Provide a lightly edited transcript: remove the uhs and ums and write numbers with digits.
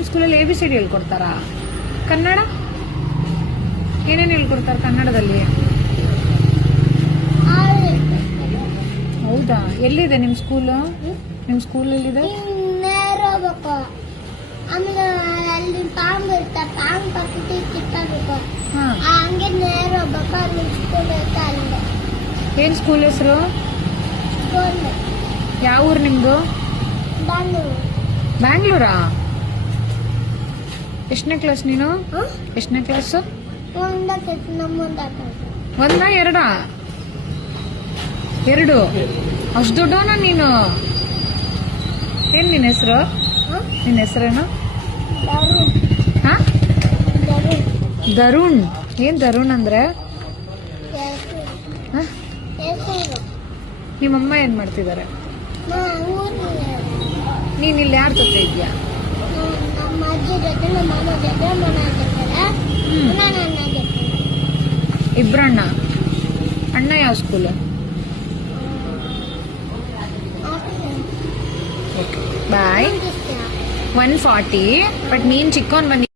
Government ಸ್ಕೂಲಲ್ಲಿ ABCD ಹೇಳ್ಕೊಡ್ತಾರಾ? Kannada ಏನೇನು ಹೇಳ್ಕೊಡ್ತಾರೆ ಕನ್ನಡದಲ್ಲಿ? ಹೌದಾ? ಎಲ್ಲಿದೆ ನಿಮ್ಮ ಸ್ಕೂಲು? ನಿಮ್ಮ ಸ್ಕೂಲ್ ಎಲ್ಲಿದೆ? ಆಮೇಲೆ ಅಲ್ಲಿ ಪಾಂಗ್ ಇರ್ತಾ ಪಾಂಗ್ ಪಕ್ಕದ ಕಿತ್ತಬೇಕು. ಹಂಗೆ ನೇರ ಹೋಗ್ಬೇಕು. ಅಲ್ಲಿ ಸ್ಕೂಲ್ ಇರ್ತಾ ಅಲ್ಲಿದೆ. ಏನ್ ಸ್ಕೂಲ್ ಹೆಸರು? ಸ್ಕೂಲ್ ಯಾವ ಊರು ನಿಮ್ದು? ಬ್ಯಾಂಗ್ಳೂರು. ಬ್ಯಾಂಗ್ಳೂರಾ? ಎಷ್ಟನೇ ಕ್ಲಾಸ್ ನೀನು? ಎಷ್ಟನೇ ಕ್ಲಾಸ್? ಒಂದ ಎರಡಾ? ಎರಡು. ಅಷ್ಟು ದೊಡ್ಡವನ ನೀನು? ಏನ್ ನಿನ್ನ ಹೆಸರು? ನಿನ್ನ ಹೆಸರೇನು? ಹಾ, ಧರುಣ್. ಏನ್ ಧರುಣ್ ಅಂದ್ರೆ? ನಿಮ್ಮಮ್ಮ ಏನ್ ಮಾಡ್ತಿದ್ದಾರೆ? ನೀನ್ ಇಲ್ಲಿ ಯಾರ ಜೊತೆ ಇದ್ಯಾ? ನಮ್ಮ ಅಜ್ಜಿ ಜೊತೆ, ನಮ್ಮ ಅಮ್ಮ ಜೊತೆ, ಮನೆ ಜೊತೆ. ಇಬ್ರಣ್ಣ. ಅಣ್ಣ ಯಾವ ಸ್ಕೂಲು? ಬಾಯ್. 140. ಬಟ್ ನೀನ್ ಚಿಕ್ಕವನ್ ಬಂದಿ.